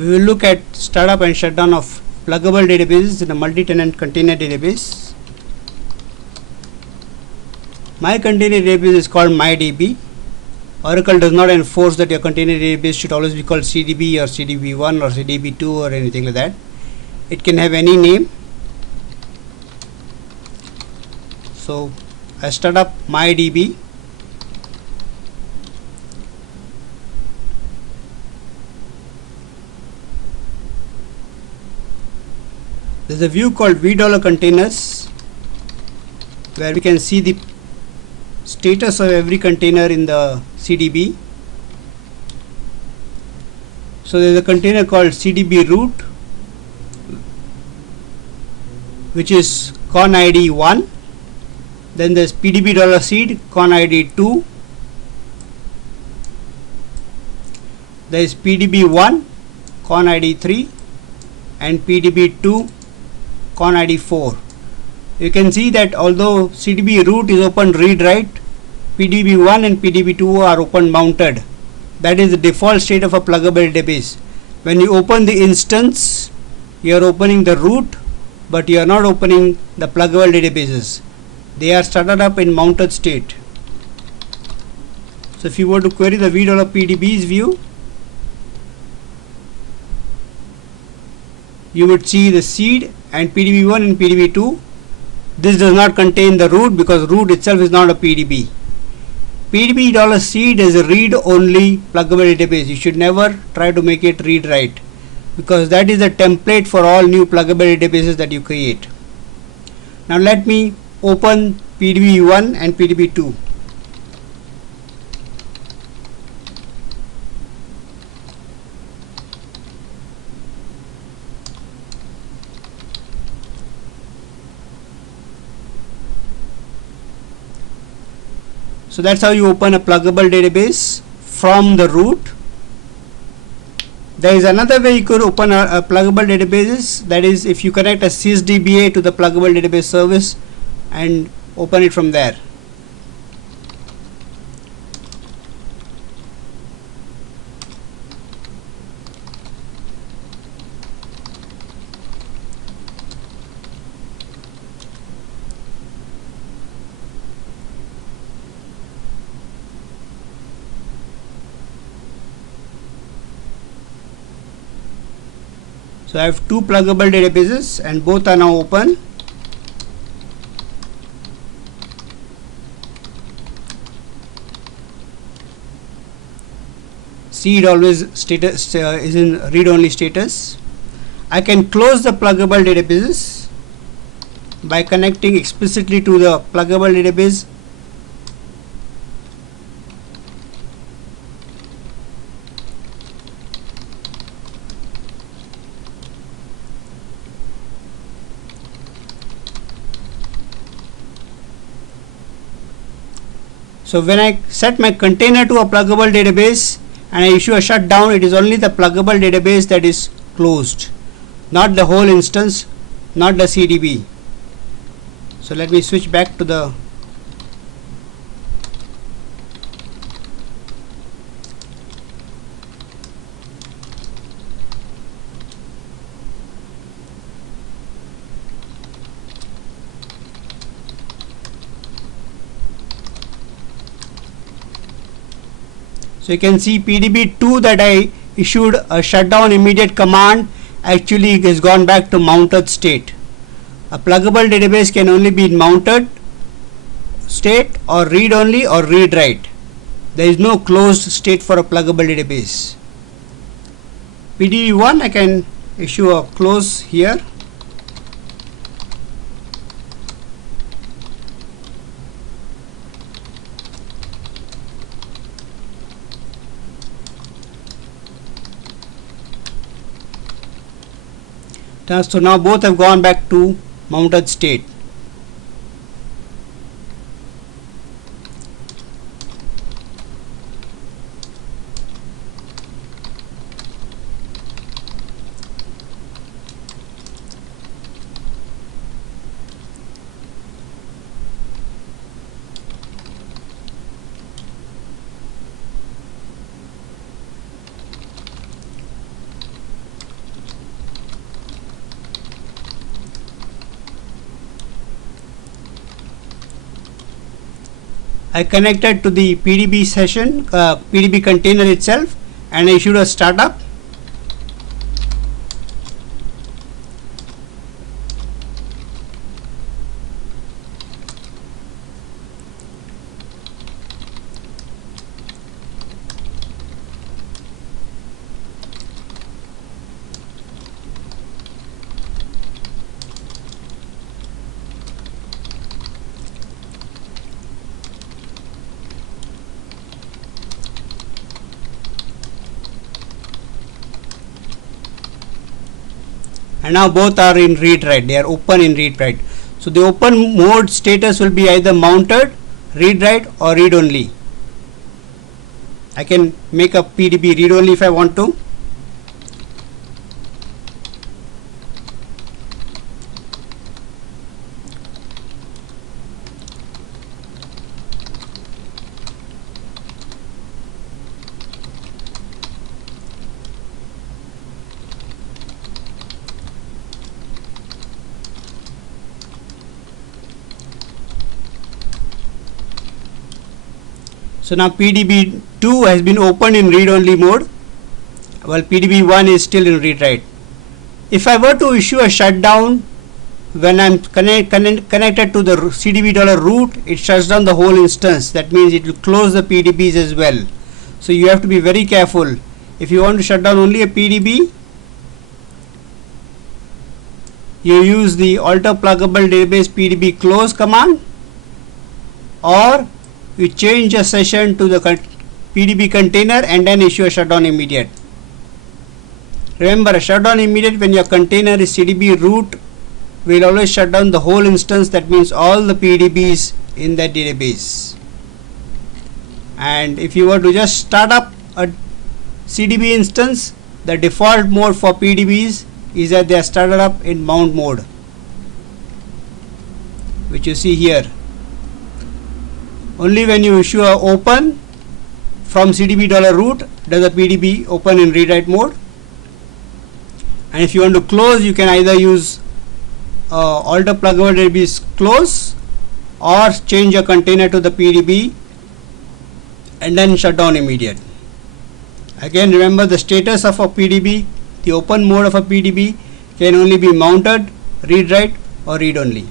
We will look at startup and shutdown of pluggable databases in a multi-tenant container database. My container database is called MyDB. Oracle does not enforce that your container database should always be called CDB or CDB1 or CDB2 or anything like that. It can have any name. So I start up MyDB. There's a view called $containers where we can see the status of every container in the CDB. So there's a container called CDB root, which is con ID 1. Then there's PDB $seed con ID 2. There is PDB 1 con ID 3 and PDB 2 con ID 4. You can see that although CDB root is open read write, PDB1 and PDB2 are open mounted. That is the default state of a pluggable database. When you open the instance, you are opening the root, but you are not opening the pluggable databases. They are started up in mounted state. So if you were to query the $PDB's view, you would see the seed and PDB1 and PDB2. This does not contain the root because root itself is not a PDB. PDB $seed is a read-only pluggable database. You should never try to make it read-write because that is the template for all new pluggable databases that you create. Now let me open PDB1 and PDB2. So that's how you open a pluggable database from the root. There is another way you could open a pluggable database, that is if you connect a sysdba to the pluggable database service and open it from there. So I have two pluggable databases and both are now open. Seed always status is in read-only status. I can close the pluggable databases by connecting explicitly to the pluggable database. So when I set my container to a pluggable database and I issue a shutdown, it is only the pluggable database that is closed, not the whole instance, not the CDB. So let me switch back to the So you can see PDB2 that I issued a shutdown immediate command actually has gone back to mounted state. A pluggable database can only be in mounted state or read only or read write. There is no closed state for a pluggable database. PDB1 I can issue a close here. So now both have gone back to mounted state. I connected to the PDB session, PDB container itself, and I issued a startup. And now both are in read write, they are open in read write. So the open mode status will be either mounted, read write, or read only. I can make a PDB read only if I want to. So now PDB2 has been opened in read-only mode, while PDB1 is still in read-write. If I were to issue a shutdown when I'm connected to the CDB $root, it shuts down the whole instance. That means it will close the PDBs as well. So you have to be very careful. If you want to shut down only a PDB, you use the alter pluggable database PDB close command, or you change a session to the PDB container and then issue a shutdown immediate. Remember, a shutdown immediate when your container is CDB root will always shut down the whole instance. That means all the PDBs in that database. And if you were to just start up a CDB instance, the default mode for PDBs is that they are started up in mount mode, which you see here. Only when you issue a open from CDB $root does the PDB open in read write mode. And if you want to close, you can either use alter pluggable database close, or change your container to the PDB and then shut down immediate. Again, remember the status of a PDB, the open mode of a PDB can only be mounted, read write, or read only.